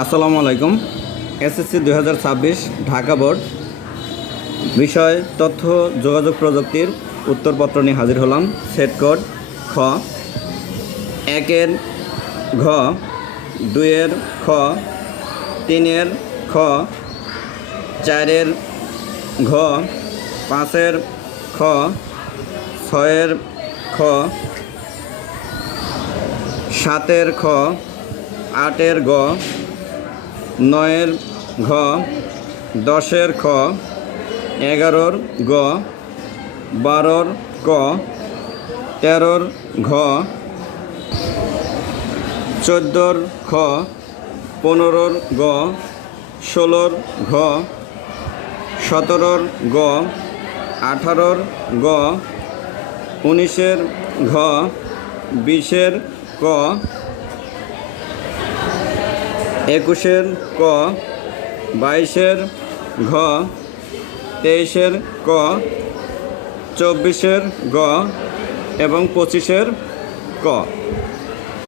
আসসালামু আলাইকুম। SSC 2026 Dhaka board বিষয় তথ্য যোগাযোগ প্রযুক্তির উত্তরপত্র নিয়ে হাজির হলাম। সেট কোড খ, 1-এর ঘ, 2-এর খ, 3-এর খ, 4-এর ঘ, 5-এর খ, 6-এর খ, 7-এর খ, 8-এর গ, 9-এর ঘ, 10-এর খ, 11-র গ, 12-র ক, 13-র ঘ, 14-র খ, 15-র গ, 16-র ঘ, 17-র গ, 18-র গ, 19-এর ঘ, 20-এর ক, 21-এর ক, 22-এর ঘ, 23-এর ক, 24-এর গ এবং 25-এর ক।